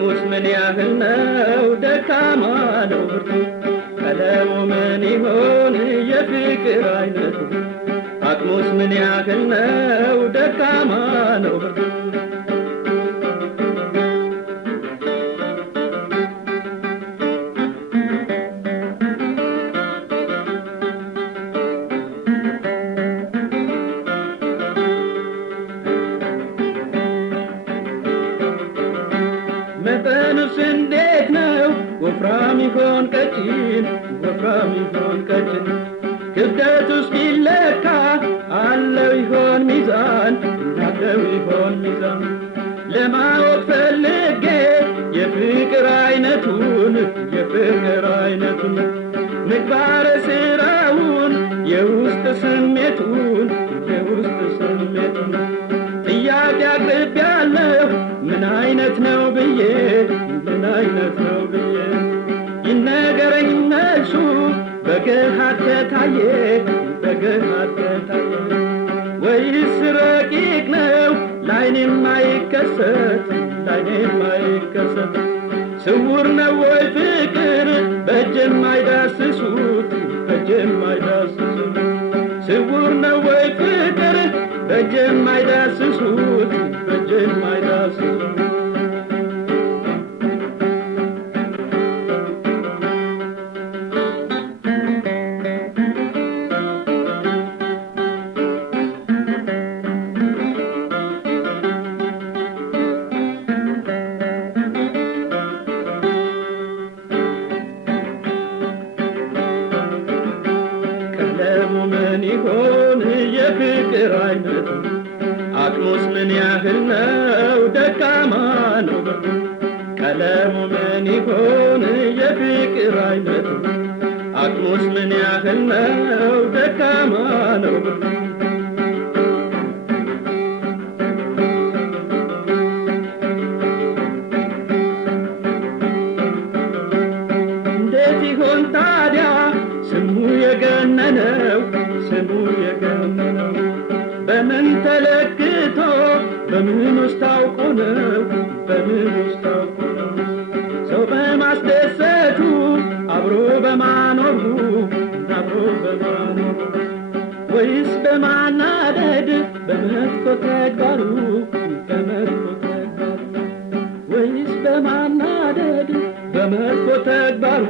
አቅሙስ ምን ያህል ነው ደካማ ነው ብርቱ ቀለሙ ምን ይሆን የፍቅር አይነቱ አቅሙስ ምን ያህል ነው ደካማ ነው ብርቱ መጠኑስ እንዴት ነው ወፍራም ይሆን ቀጭን ወፍራም ይሆን ቀጭን ክብደቱስ ቢለካ አለው ይሆን ሚዛን አለው ይሆን ሚዛን ለማወቅ ፈልጌ የፍቅር አይነቱን ምግባረ ስራውን የውስጥ ስሜቱን ጥያቄ አቅርቤያለሁ ምን አይነት ነው ብዬ ይነገረኝ መልሱ በገሃድ ከታየ ወይስ ረቂቅ ነው ላይኔ የማይከሰት ስውር ነው ወይ ፍቅር በእጅ የማይዳስሱት ስውር ነው ወይ ፍቅር በእጅ የማይዳስሱት ቀለሙ ምን ይሆን የፍቅር አይነቱ አቅሙስ ምን ያህል ነው ደካማ ነው ብርቱ ቀለሙ ምን ይሆን የፍቅር አይነቱ አቅሙስ ምን ያህል ነው ደካማ ነው ብርቱ እንዴት ይሆን ታዲያ ስሙ የገነነው በምን ተለክቶ በምን ውስጥ ታውቆ ነው ሰው በማስደሰቱ አብሮ በማኖሩ ወይስ በማናደድ በመጥፎ ተግባሩ ወይስ በማናደድ በመጥፎ ተግባሩ